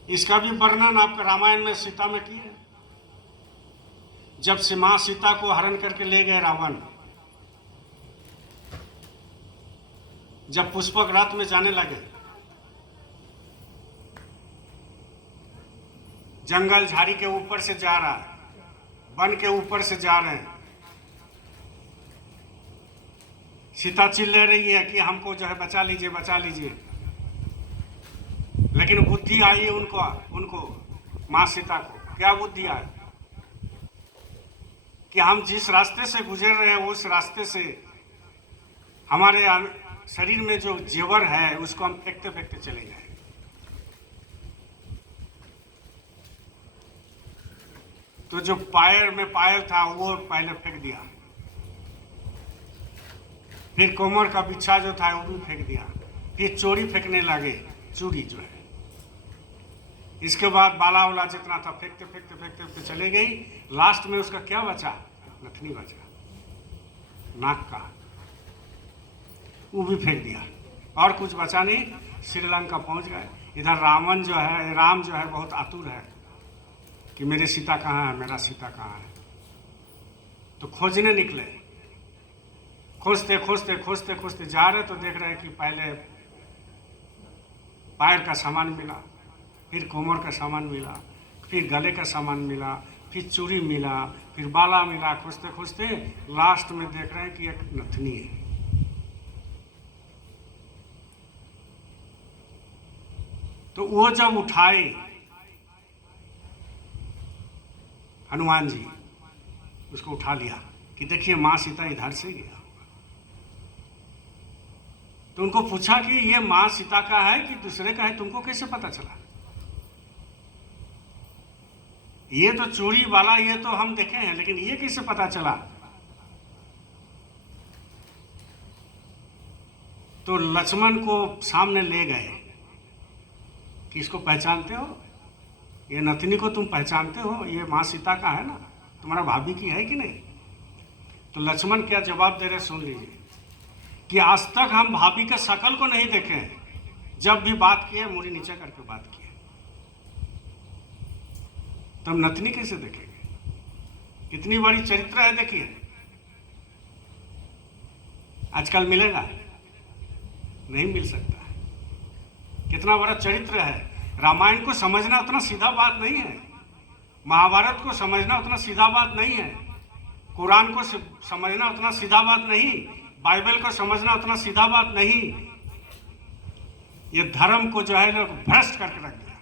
इसका भी वर्णन आपका रामायण में सीता में किया। जब से मां सीता को हरण करके ले गए रावण, जब पुष्पक रात में जाने लगे, जंगल झाड़ी के ऊपर से जा रहा है, वन के ऊपर से जा रहे हैं, सीता चिल्ला रही है कि हमको जो है बचा लीजिए, बचा लीजिए। लेकिन बुद्धि आई है उनको मां सीता को। क्या बुद्धि आई? कि हम जिस रास्ते से गुजर रहे हैं उस रास्ते से हमारे शरीर में जो जेवर है उसको हम फेंकते फेंकते चले जाए। तो जो पायल में पायल था वो पहले फेंक दिया, फिर कोमर का बिच्छा जो था वो भी फेंक दिया, फिर चोरी फेंकने लगे, चूड़ी जो है। इसके बाद बाला वाला जितना था फेंकते फेंकते फेंकते फेंकते चले गई। लास्ट में उसका क्या बचा? नथनी बचा, नाक का, वो भी फेंक दिया। और कुछ बचा नहीं। श्रीलंका पहुंच गए। इधर राम जो है बहुत आतुर है कि मेरे सीता कहाँ है, मेरा सीता कहाँ है। तो खोजने निकले, खोजते खोजते खोजते खोजते जा रहे तो देख रहे कि पहले पैर का सामान मिला, फिर कोमर का सामान मिला, फिर गले का सामान मिला, फिर चूड़ी मिला, फिर बाला मिला। खोजते खोजते लास्ट में देख रहे हैं कि एक नथनी है। तो वो जब उठाए हनुमान जी, उसको उठा लिया कि देखिए मां सीता इधर से गया। तो उनको पूछा कि ये मां सीता का है कि दूसरे का है, तुमको कैसे पता चला? ये तो चूड़ी वाला ये तो हम देखे हैं, लेकिन ये कैसे पता चला? तो लक्ष्मण को सामने ले गए कि इसको पहचानते हो? ये नथनी को तुम पहचानते हो? ये मां सीता का है ना, तुम्हारा भाभी की है कि नहीं? तो लक्ष्मण क्या जवाब दे रहे सुन लीजिए कि आज तक हम भाभी के शकल को नहीं देखे हैं। जब भी बात किए मुड़ी नीचे करके बात किए, तब नथनी कैसे देखेंगे? कितनी बड़ी चरित्र है देखिए। आजकल मिलेगा? नहीं मिल सकता। कितना बड़ा चरित्र है। रामायण को समझना उतना सीधा बात नहीं है, महाभारत को समझना उतना सीधा बात नहीं है, कुरान को समझना उतना सीधा बात नहीं, बाइबल को समझना उतना सीधा बात नहीं। ये धर्म को जो है लोग भ्रष्ट करके रख दिया।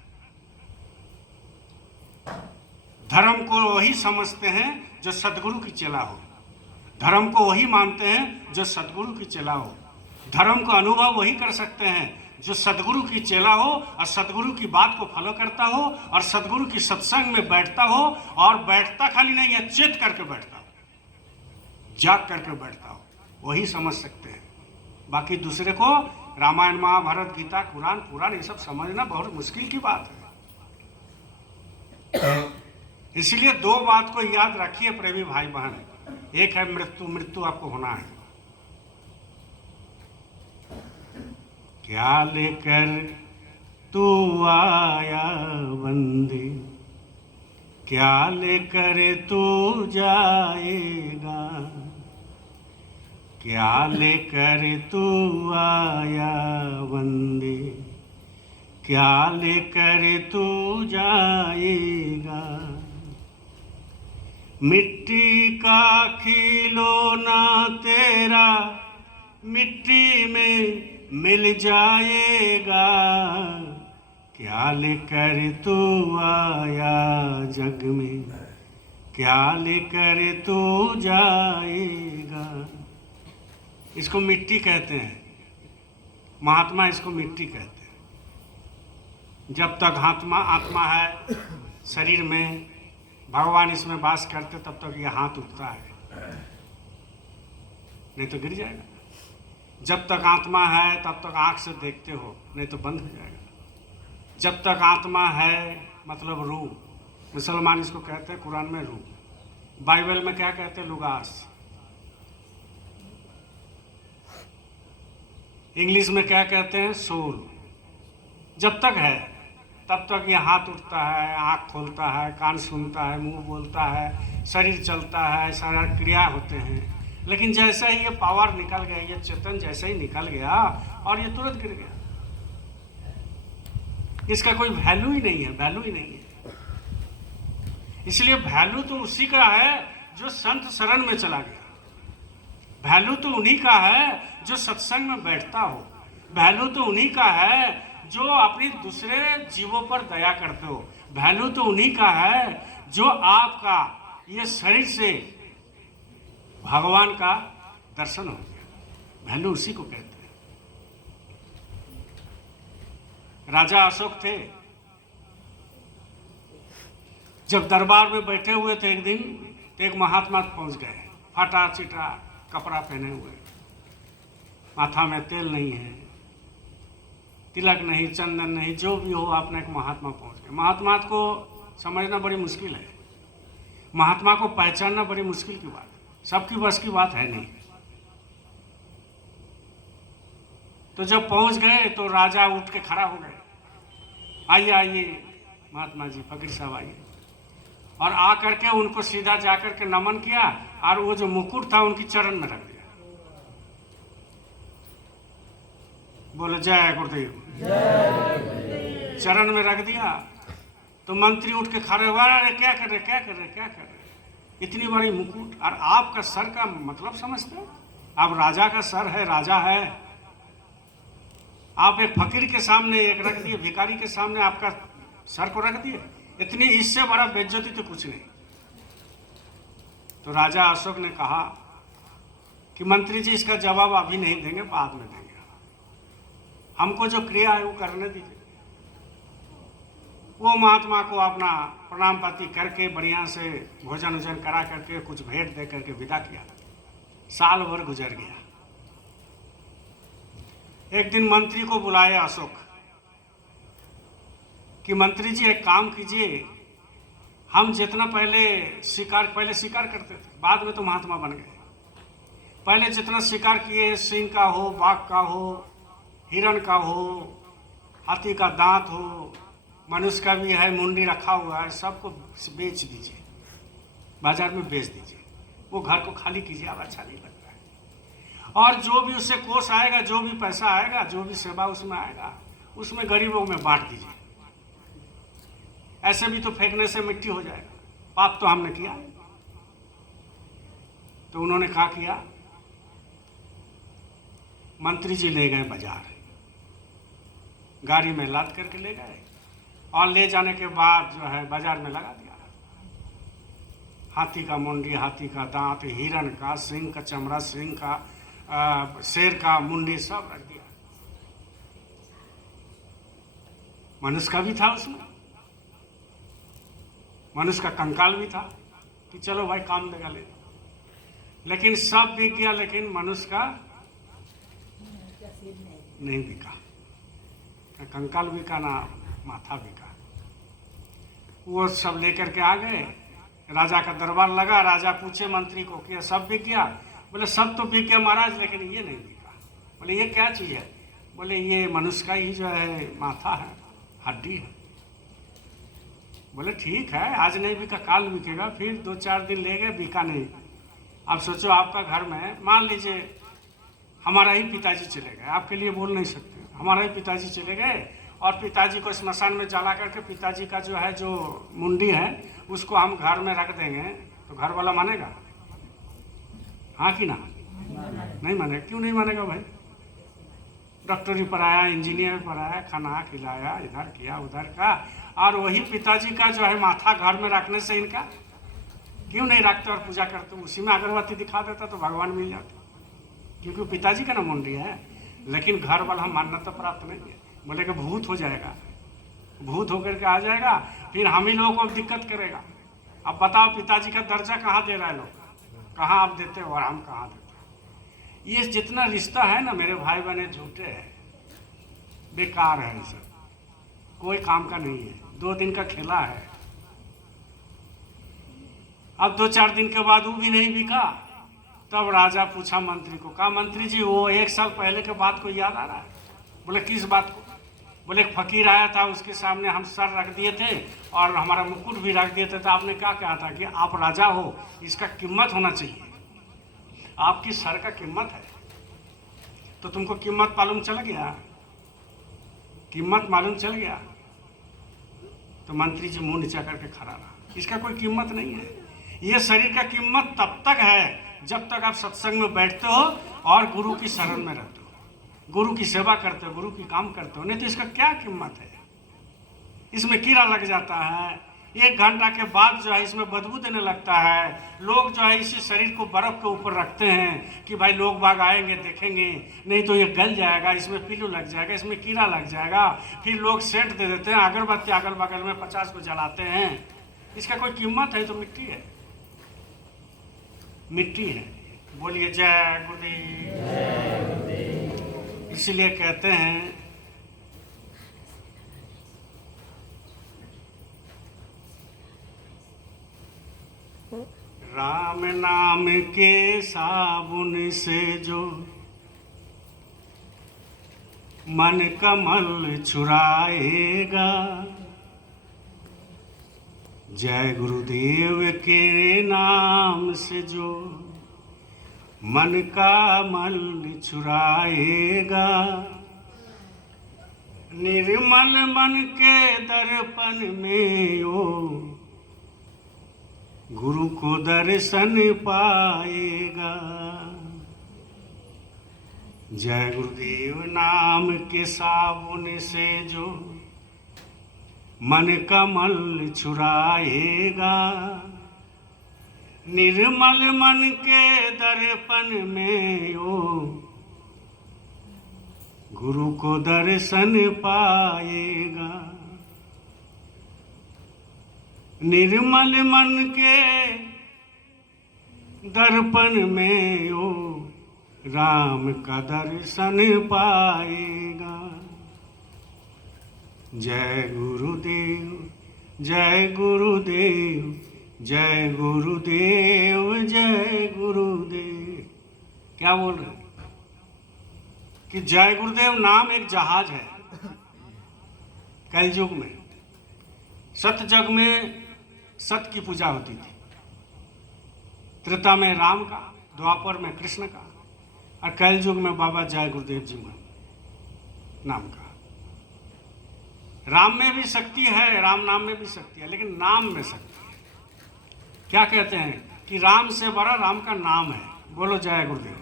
धर्म को वही समझते हैं जो सदगुरु की चेला हो, धर्म को वही मानते हैं जो सदगुरु की चेला हो, धर्म को अनुभव वही कर सकते हैं जो सदगुरु की चेला हो और सदगुरु की बात को फॉलो करता हो और सदगुरु की सत्संग में बैठता हो। और बैठता खाली नहीं है, चेत करके बैठता हो, जाग करके बैठता हो, वही समझ सकते हैं। बाकी दूसरे को रामायण महाभारत गीता कुरान पुराण ये सब समझना बहुत मुश्किल की बात है। इसलिए दो बात को याद रखिए प्रेमी भाई बहन। एक है मृत्यु, मृत्यु आपको होना है। क्या लेकर तू आया बंदे, क्या लेकर तू जाएगा, क्या लेकर तू आया बंदे, क्या लेकर तू जाएगा। मिट्टी का खिलौना तेरा मिट्टी में मिल जाएगा, क्या लेकर तू आया जग में, क्या लेकर तू जाएगा। इसको मिट्टी कहते हैं, महात्मा इसको मिट्टी कहते हैं। जब तक आत्मा है शरीर में, भगवान इसमें वास करते, तब तक ये हाथ उठता है, नहीं तो गिर जाएगा। जब तक आत्मा है तब तक आँख से देखते हो, नहीं तो बंद हो जाएगा। जब तक आत्मा है मतलब रूह, मुसलमान इसको कहते हैं कुरान में रूह, बाइबल में क्या कहते हैं? लुगास। इंग्लिश में क्या कहते हैं? सोल। जब तक है तब तक ये हाथ उठता है, आँख खोलता है, कान सुनता है, मुंह बोलता है, शरीर चलता है, सारा क्रिया होते हैं। लेकिन जैसे ही ये पावर निकल गया, ये चेतन जैसे ही निकल गया और ये तुरंत गिर गया, इसका कोई वैल्यू ही नहीं है, वैल्यू ही नहीं है। इसलिए वैल्यू तो उसी का है जो संत शरण में चला गया। वैल्यू तो उन्हीं का है जो सत्संग में बैठता हो। वैल्यू तो उन्हीं का है जो अपनी दूसरे जीवों पर दया करते हो। वैल्यू तो उन्हीं का है जो आपका ये शरीर से भगवान का दर्शन हो गया। वैल्यू उसी को कहते हैं। राजा अशोक थे, जब दरबार में बैठे हुए थे एक दिन, तो एक महात्मा पहुंच गए, फटा चिटा कपड़ा पहने हुए, माथा में तेल नहीं है, तिलक नहीं, चंदन नहीं, जो भी हो, अपने एक महात्मा पहुंच गए। महात्मा को समझना बड़ी मुश्किल है, महात्मा को पहचानना बड़ी मुश्किल की बात है, सबकी बस की बात है नहीं। तो जब पहुंच गए तो राजा उठ के खड़ा हो गए, आइए आइए महात्मा जी, फकीर साहब आइए। और आ करके उनको सीधा जा करके नमन किया और वो जो मुकुट था उनकी चरण में रख दिया। बोले जय गुरुदेव। चरण में रख दिया तो मंत्री उठ के खड़े हुआ, अरे क्या कर रहे, क्या कर रहे, क्या कर रहे, इतनी बड़ी मुकुट, और आपका सर का मतलब समझते हो? आप राजा का सर है, राजा है, आप एक फकीर के सामने एक रख दिए, भिखारी के सामने आपका सर को रख दिए, इतनी, इससे बड़ा बेइज्जती तो कुछ नहीं। तो राजा अशोक ने कहा कि मंत्री जी इसका जवाब अभी नहीं देंगे, बाद में देंगे, हमको जो क्रिया है वो करने दीजिए। वो महात्मा को अपना प्रणाम पाती करके बढ़िया से भोजन वोजन करा करके कुछ भेंट दे करके विदा किया। साल भर गुजर गया। एक दिन मंत्री को बुलाया अशोक कि मंत्री जी एक काम कीजिए, हम जितना पहले शिकार करते थे, बाद में तो महात्मा बन गए, पहले जितना शिकार किए, सिंह का हो, बाघ का हो, हिरण का हो, हाथी का दांत हो, मनुष्य का भी है, मुंडी रखा हुआ है, सबको बेच दीजिए, बाजार में बेच दीजिए, वो घर को खाली कीजिए, अब अच्छा नहीं लगता है। और जो भी उससे कोष आएगा, जो भी पैसा आएगा, जो भी सेवा उसमें आएगा, उसमें गरीबों में बांट दीजिए, ऐसे भी तो फेंकने से मिट्टी हो जाएगा, पाप तो हमने किया। तो उन्होंने क्या किया, मंत्री जी ले गए बाजार, गाड़ी में लाद करके ले गए और ले जाने के बाद जो है बाजार में लगा दिया। हाथी का मुंडी, हाथी का दांत, हिरण का, सिंह का चमड़ा, सिंह का, शेर का मुंडी, सब रख दिया। मनुष्य का भी था उसमें, मनुष्य का कंकाल भी था कि चलो भाई काम देगा ले, लेकिन सब बिक गया, लेकिन मनुष्य का नहीं बिका, ना कंकाल बिका, ना माथा बिका। वो सब लेकर के आ गए, राजा का दरबार लगा, राजा पूछे मंत्री को कि सब बिक गया? बोले सब तो बिक गया महाराज, लेकिन ये नहीं बिका। बोले ये क्या चीज़ है? बोले ये मनुष्य का ही जो है माथा है, हड्डी है। बोले ठीक है, आज नहीं बिका काल बिकेगा। फिर 2-4 दिन ले गए, बिका नहीं। अब सोचो आपका घर में, मान लीजिए हमारा ही पिताजी चले गए, आपके लिए बोल नहीं सकते, हमारा ही पिताजी चले गए और पिताजी को स्मशान में जला करके पिताजी का जो है जो मुंडी है उसको हम घर में रख देंगे, तो घर वाला मानेगा? हाँ कि ना? नहीं मानेगा। क्यों नहीं मानेगा भाई? डॉक्टरी पढ़ाया, इंजीनियर पढ़ाया, खाना खिलाया, इधर किया उधर का, और वही पिताजी का जो है माथा घर में रखने से इनका क्यों नहीं रखते और पूजा करते? उसी में अगरबत्ती दिखा देता तो भगवान मिल जाते, क्योंकि पिताजी का ना मुंडी है। लेकिन घर वाला हम मान्यता प्राप्त नहीं है, बोले कि भूत हो जाएगा, भूत होकर के आ जाएगा, फिर हम ही लोगों को दिक्कत करेगा। अब बताओ पिताजी का दर्जा कहाँ दे रहा है लोग, कहाँ आप देते हो और हम कहाँ देते हैं? ये जितना रिश्ता है ना मेरे भाई बहन झूठे हैं, बेकार है, सब कोई काम का नहीं है, 2 दिन का खेला है। अब 2-4 दिन के बाद वो भी नहीं बिका। तब राजा पूछा मंत्री को, कहा मंत्री जी वो 1 साल पहले के बात को याद आ रहा है? बोले किस बात को? बोले एक फकीर आया था, उसके सामने हम सर रख दिए थे और हमारा मुकुट भी रख दिए थे, तो आपने क्या कहा था कि आप राजा हो, इसका कीमत होना चाहिए, आपकी सर का कीमत है। तो तुमको कीमत मालूम चल गया? कीमत मालूम चल गया? तो मंत्री जी मुंह नीचा करके खड़ा रहा। इसका कोई कीमत नहीं है। ये शरीर का कीमत तब तक है जब तक आप सत्संग में बैठते हो और गुरु की शरण में रहते हो, गुरु की सेवा करते हो, गुरु की काम करते हो, नहीं तो इसका क्या कीमत है? इसमें कीड़ा लग जाता है, 1 घंटा के बाद जो है इसमें बदबू देने लगता है। लोग जो है इसी शरीर को बर्फ़ के ऊपर रखते हैं कि भाई लोग बाग आएंगे देखेंगे, नहीं तो ये गल जाएगा, इसमें पीलू लग जाएगा, इसमें कीड़ा लग जाएगा। फिर लोग सेंट दे देते हैं, अगरबत्ती अगल बगल में 50 को जलाते हैं। इसका कोई कीमत है? तो मिट्टी है, मिट्टी है। बोलिए जय गुरुदेव। इसलिए कहते हैं राम नाम के साबुन से जो मन कमल छुराएगा, जय गुरुदेव के नाम से जो मन का मल छुराएगा, निर्मल मन के दर्पण में ओ गुरु को दर्शन पाएगा। जय गुरुदेव नाम के साबुन से जो मन कमल छुराएगा, निर्मल मन के दर्पण में ओ गुरु को दर्शन पाएगा। निर्मल मन के दर्पण में ओ राम का दर्शन पाएगा। जय गुरुदेव, जय गुरुदेव, जय गुरुदेव, जय गुरुदेव। क्या बोल रहे हैं कि जय गुरुदेव नाम एक जहाज है। कलयुग में सत्य जग में सत्य की पूजा होती थी, त्रेता में राम का, द्वापर में कृष्ण का, और कलयुग में बाबा जय गुरुदेव जी नाम का। राम में भी शक्ति है, राम नाम में भी शक्ति है, लेकिन नाम में शक्ति है। क्या कहते हैं कि राम से बड़ा राम का नाम है। बोलो जय गुरुदेव।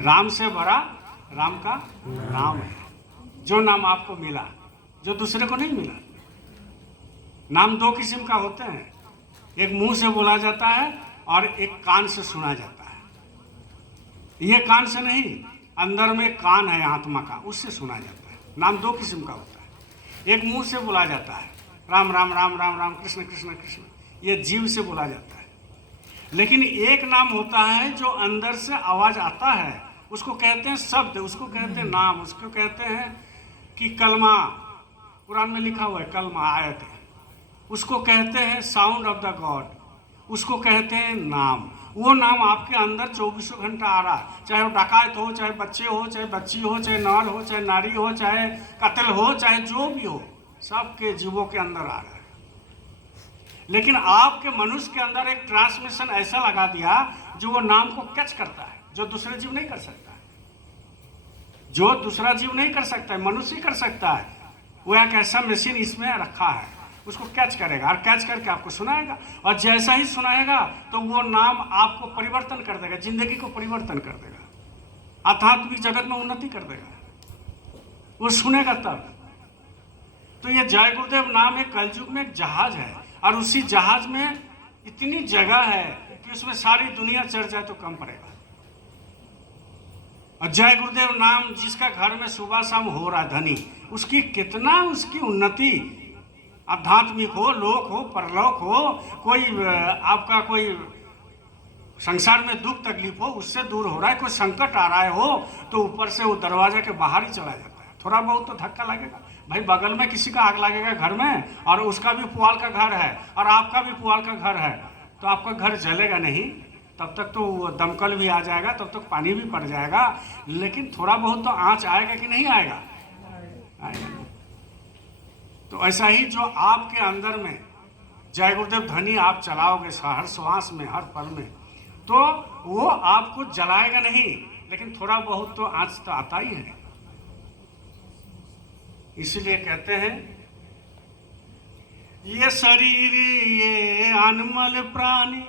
राम से बड़ा राम का नाम है, जो नाम आपको मिला, जो दूसरे को नहीं मिला। नाम 2 किस्म का होते हैं, एक मुंह से बोला जाता है और एक कान से सुना जाता है। ये कान से नहीं, अंदर में कान है आत्मा का, उससे सुना जाता है। नाम 2 किस्म का होता है, एक मुंह से बोला जाता है राम राम राम राम राम कृष्ण कृष्ण कृष्ण, ये जीव से बोला जाता है। लेकिन एक नाम होता है जो अंदर से आवाज आता है, उसको कहते हैं शब्द, उसको कहते हैं नाम, उसको कहते हैं कि कलमा, कुरान में लिखा हुआ है कलमा आयत है, उसको कहते हैं साउंड ऑफ द गॉड, उसको कहते हैं नाम। वो नाम आपके अंदर 24 घंटा आ रहा है, चाहे वो डकायत हो, चाहे बच्चे हो, चाहे बच्ची हो, चाहे नर हो, चाहे नारी हो, चाहे कत्ल हो, चाहे जो भी हो, सबके जीवों के अंदर आ रहा है। लेकिन आपके मनुष्य के अंदर एक ट्रांसमिशन ऐसा लगा दिया जो वो नाम को कैच करता है, जो दूसरे जीव नहीं कर सकता है, जो दूसरा जीव नहीं कर सकता है, मनुष्य कर सकता है। वो एक ऐसा मशीन इसमें रखा है, उसको कैच करेगा और कैच करके आपको सुनाएगा, और जैसा ही सुनाएगा तो वो नाम आपको परिवर्तन कर देगा, जिंदगी को परिवर्तन कर देगा, आध्यात्मिक जगत में उन्नति कर देगा, वो सुनेगा तब। तो ये जय गुरुदेव नाम एक कलयुग में एक जहाज है, और उसी जहाज में इतनी जगह है कि उसमें सारी दुनिया चढ़ जाए तो कम पड़ेगा। और जय गुरुदेव नाम जिसका घर में सुबह शाम हो रहा धनी, उसकी कितना उसकी उन्नति, आध्यात्मिक हो, लोक हो, परलोक हो, कोई आपका कोई संसार में दुख तकलीफ हो उससे दूर हो रहा है, कोई संकट आ रहा है हो तो ऊपर से वो दरवाजा के बाहर ही चला जाता है। थोड़ा बहुत तो धक्का लगेगा भाई, बगल में किसी का आग लगेगा घर में और उसका भी पुआल का घर है और आपका भी पुआल का घर है, तो आपका घर जलेगा नहीं, तब तक तो दमकल भी आ जाएगा, तब तक पानी भी पड़ जाएगा, लेकिन थोड़ा बहुत तो आँच आएगा कि नहीं आएगा? आएगा। तो ऐसा ही जो आपके अंदर में जय गुरुदेव ध्वनि आप चलाओगे हर श्वास में, हर पल में, तो वो आपको जलाएगा नहीं, लेकिन थोड़ा बहुत तो आँच तो आता ही है। इसलिए कहते हैं ये शरीर ये अनमल प्राणी,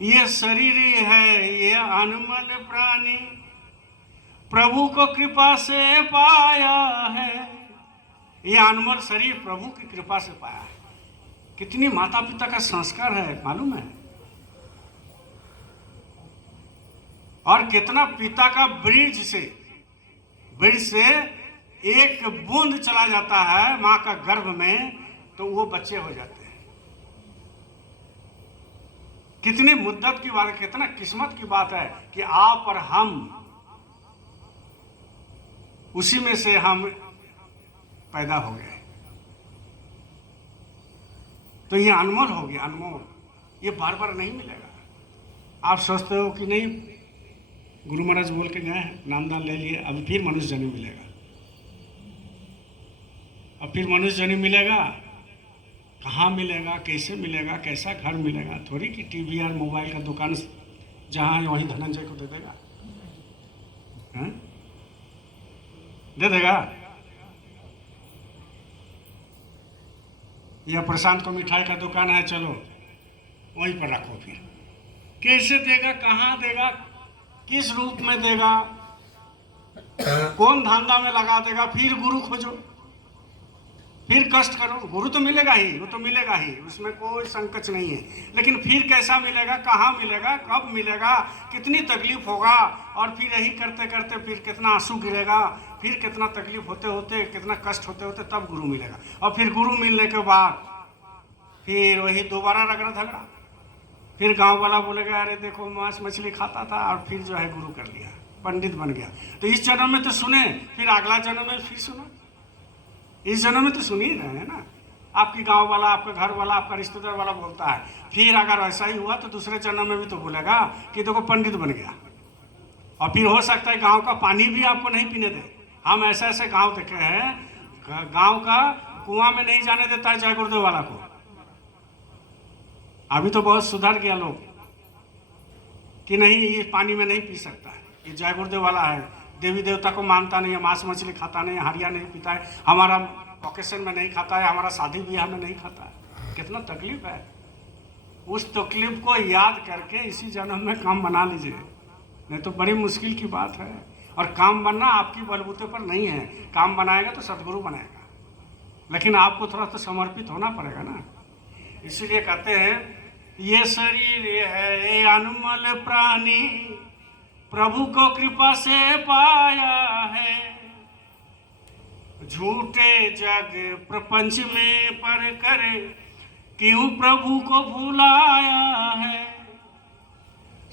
ये शरीर है ये अनमल प्राणी, प्रभु को कृपा से पाया है। ये अनमोल शरीर प्रभु की कृपा से पाया है। कितनी माता पिता का संस्कार है मालूम है, और कितना पिता का ब्रिज से एक बूंद चला जाता है माँ का गर्भ में तो वो बच्चे हो जाते हैं। कितनी मुद्दत की बात है, कितना किस्मत की बात है कि आप और हम उसी में से हम पैदा हो गए। तो ये अनमोल हो गया, अनमोल, ये बार बार नहीं मिलेगा। आप सोचते हो कि नहीं गुरु महाराज बोल के गए हैं, नामदान ले लिए, अभी फिर मनुष्य जन्म मिलेगा, अब फिर मनुष्य जन्म मिलेगा, कहाँ मिलेगा, कैसे मिलेगा, कैसा घर मिलेगा? थोड़ी कि टीवी और मोबाइल का दुकान जहाँ है वहीं धनंजय को दे देगा, हाँ? दे देगा? या प्रशांत को मिठाई का दुकान है, चलो वहीं पर रखो, फिर कैसे देगा, कहाँ देगा, किस रूप में देगा, कौन धंधा में लगा देगा? फिर गुरु खोजो, फिर कष्ट करो, गुरु तो मिलेगा ही, वो तो मिलेगा ही, उसमें कोई संकट नहीं है, लेकिन फिर कैसा मिलेगा, कहाँ मिलेगा, कब मिलेगा, कितनी तकलीफ होगा, और फिर यही करते करते फिर कितना आंसू गिरेगा, फिर कितना तकलीफ होते होते, कितना कष्ट होते होते तब गुरु मिलेगा। और फिर गुरु मिलने के बाद फिर वही दोबारा रगड़ा झगड़ा, फिर गांव वाला बोलेगा अरे देखो मांस मछली खाता था, और फिर जो है गुरु कर लिया, पंडित बन गया। तो इस जन्म में तो सुने, फिर अगला जन्म में फिर सुनो, इस जन्म में तो सुन ही रहे हैं ना। आपकी गांव वाला, आपका घर वाला, आपका रिश्तेदार वाला बोलता है, फिर अगर ऐसा ही हुआ तो दूसरे जन्म में भी तो बोलेगा कि देखो पंडित बन गया। और फिर हो सकता है गांव का पानी भी आपको नहीं पीने दे। हम ऐसे ऐसे गांव देखे हैं, गांव का कुआं में नहीं जाने देता है जय गुरुदेव वाला को। अभी तो बहुत सुधर गया लोग कि नहीं ये पानी में नहीं पी सकता है, ये जय गुरुदेव वाला है, देवी देवता को मानता नहीं है, मांस मछली खाता नहीं है, हरिया नहीं पीता है, हमारा ओकेशन में नहीं खाता है, हमारा शादी ब्याह में नहीं खाता है। कितना तकलीफ है, उस तकलीफ को याद करके इसी जन्म में काम बना लीजिए, नहीं तो बड़ी मुश्किल की बात है। और काम बनना आपकी बलबूते पर नहीं है, काम बनाएगा तो सदगुरु बनाएगा, लेकिन आपको थोड़ा तो समर्पित होना पड़ेगा ना। इसीलिए कहते हैं ये शरीर है ये अनमोल प्राणी, प्रभु को कृपा से पाया है, झूठे जग प्रपंच में पर कर क्यों प्रभु को भुलाया है।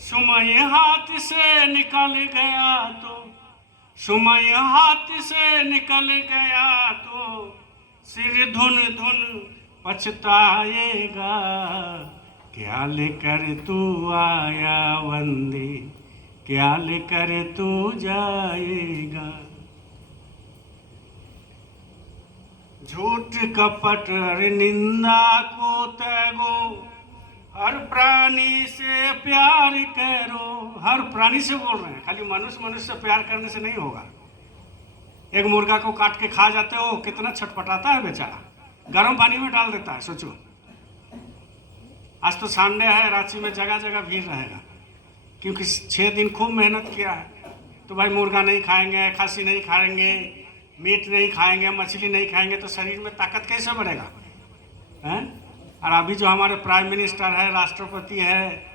समय हाथ से निकल गया तो, समय हाथ से निकल गया तो सिर धुन धुन पछताएगा, क्या लेकर तू आया वंदे, क्या लेकर तू जाएगा। झूठ कपट निंदा को त्यागो, हर प्राणी से प्यार करो। हर प्राणी से बोल रहे हैं, खाली मनुष्य से प्यार करने से नहीं होगा। एक मुर्गा को काट के खा जाते हो, कितना छटपटाता है बेचारा, गर्म पानी में डाल देता है। सोचो, आज तो संडे है, रांची में जगह जगह भीड़ रहेगा, क्योंकि 6 दिन खूब मेहनत किया है। तो भाई मुर्गा नहीं खाएंगे, खस्सी नहीं खाएंगे, मीट नहीं खाएंगे, मछली नहीं खाएंगे, तो शरीर में ताकत कैसे बढ़ेगा हैं? और अभी जो हमारे प्राइम मिनिस्टर है, राष्ट्रपति है,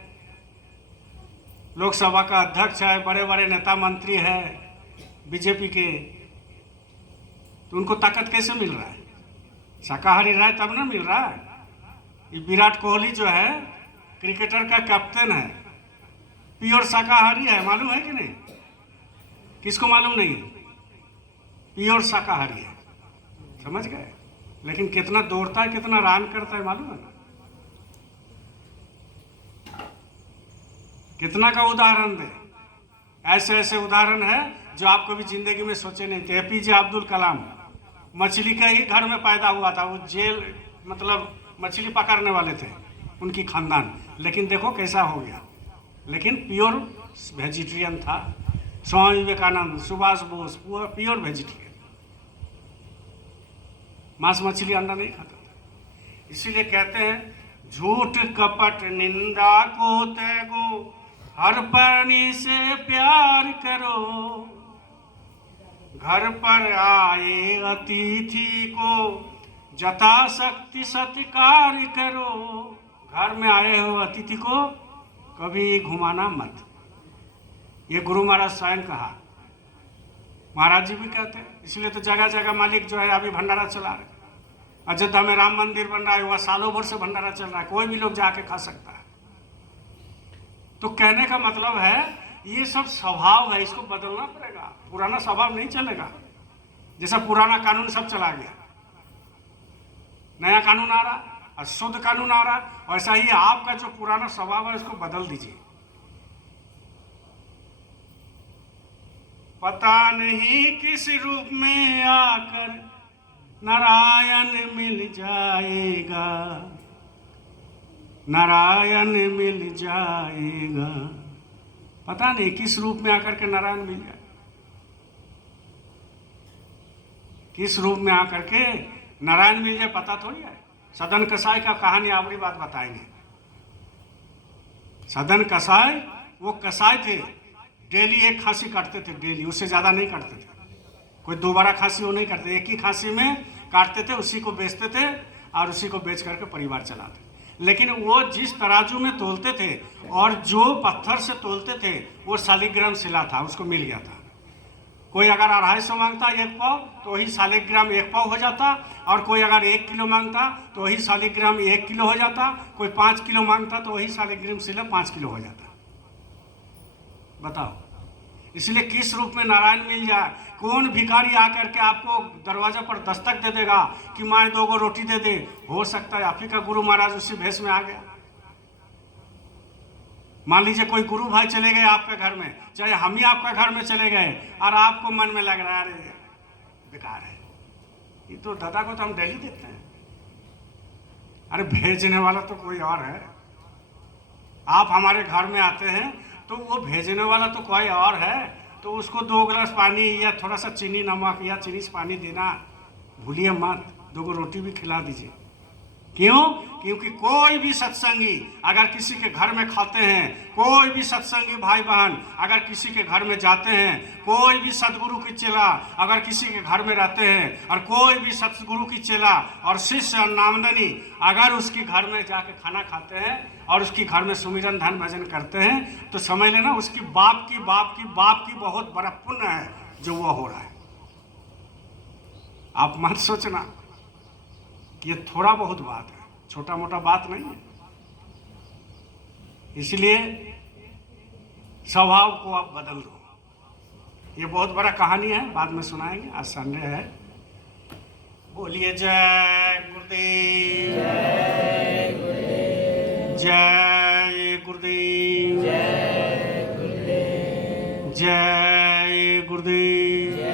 लोकसभा का अध्यक्ष है, बड़े बड़े नेता मंत्री है बीजेपी के, तो उनको ताकत कैसे मिल रहा है? शाकाहारी रहे तब ना मिल रहा है। ये विराट कोहली जो है क्रिकेटर का कैप्टन है, प्योर शाकाहारी है, मालूम है कि नहीं? किसको मालूम नहीं है? प्योर शाकाहारी है, समझ गए? लेकिन कितना दौड़ता है, कितना रान करता है, मालूम है ना? कितना का उदाहरण दे, ऐसे ऐसे उदाहरण है जो आप कभी जिंदगी में सोचे नहीं थे। एपीजे अब्दुल कलाम मछली के ही घर में पैदा हुआ था, वो जेल मतलब मछली पकड़ने वाले थे उनकी खानदान, लेकिन देखो कैसा हो गया। लेकिन प्योर वेजिटेरियन था। स्वामी विवेकानंद, सुभाष बोस प्योर वेजिटेरियन, मांस मछली अंडा नहीं खाता था। इसीलिए कहते हैं झूठ कपट निंदा को त्यागो, हर प्राणी से प्यार करो, घर पर आए अतिथि को यथाशक्ति सत्कार करो। घर में आए हो अतिथि को कभी घुमाना मत। ये गुरु महाराज स्वयं कहा, महाराज जी भी कहते हैं। इसलिए तो जगह जगह मालिक जो है अभी भंडारा चला रहे। अयोध्या में राम मंदिर बन रहा है, वहाँ सालों भर से भंडारा चल रहा है, कोई भी लोग जाके खा सकता है। तो कहने का मतलब है ये सब स्वभाव है, इसको बदलना पड़ेगा। पुराना स्वभाव नहीं चलेगा। जैसा पुराना कानून सब चला गया, नया कानून आ रहा, शुद्ध कानून आ रहा, वैसा ही आपका जो पुराना स्वभाव है उसको बदल दीजिए। पता नहीं किस रूप में आकर नारायण मिल जाएगा, नारायण मिल जाएगा। पता नहीं किस रूप में आकर के नारायण मिल जाए, किस रूप में आकर के नारायण मिल जाए पता थोड़ी है। सदन कसाई का कहानी आवरी बात बताएंगे। सदन कसाई, वो कसाई थे, डेली एक खांसी काटते थे, डेली, उससे ज़्यादा नहीं काटते थे। कोई दोबारा खांसी वो नहीं करते, एक ही खांसी में काटते थे, उसी को बेचते थे और उसी को बेच करके परिवार चलाते। लेकिन वो जिस तराजू में तोलते थे और जो पत्थर से तोलते थे वो शालिग्राम शिला था, उसको मिल गया था। कोई अगर 250 मांगता एक पाव तो वही शालिग्राम 1 पाव हो जाता, और कोई अगर 1 किलो मांगता तो वही शालिग्राम 1 किलो हो जाता, कोई 5 किलो मांगता तो वही शालिग्राम शिला 5 किलो हो जाता। बताओ, इसलिए किस रूप में नारायण मिल जाए। कौन भिखारी आकर के आपको दरवाजा पर दस्तक दे देगा कि माए 2 गो रोटी दे दे? हो सकता है आप ही का गुरु महाराज उसी भेष में आ गया। मान लीजिए कोई गुरु भाई चले गए आपके घर में, चाहे हम ही आपका घर में चले गए, और आपको मन में लग रहा है अरे बेकार है, ये तो दादा को तो हम डेली देखते हैं, अरे भेजने वाला तो कोई और है। आप हमारे घर में आते हैं तो वो भेजने वाला तो कोई और है, तो उसको 2 गिलास पानी या थोड़ा सा चीनी नमक या चीनी से पानी देना भूलिए मत, 2 गो रोटी भी खिला दीजिए। क्यों? क्योंकि कोई भी सत्संगी अगर किसी के घर में खाते हैं, कोई भी सत्संगी भाई बहन अगर किसी के घर में जाते हैं, कोई भी सतगुरु की चेला अगर किसी के घर में रहते हैं, और कोई भी सतगुरु की चेला और शिष्य और नामदनी अगर उसके घर में जाके खाना खाते हैं और उसके घर में सुमिरन ध्यान भजन करते हैं, तो समझ लेना उसकी बाप की बहुत बड़ा पुण्य है जो वो हो रहा है। आप मत सोचना कि ये थोड़ा बहुत बात है, छोटा मोटा बात नहीं है। इसलिए स्वभाव को आप बदल दो। ये बहुत बड़ा कहानी है, बाद में सुनाएंगे, आज संडे है। बोलिए जय गुरुदेव, जय गुरुदेव, जय गुरुदेव, जय गुरुदेव।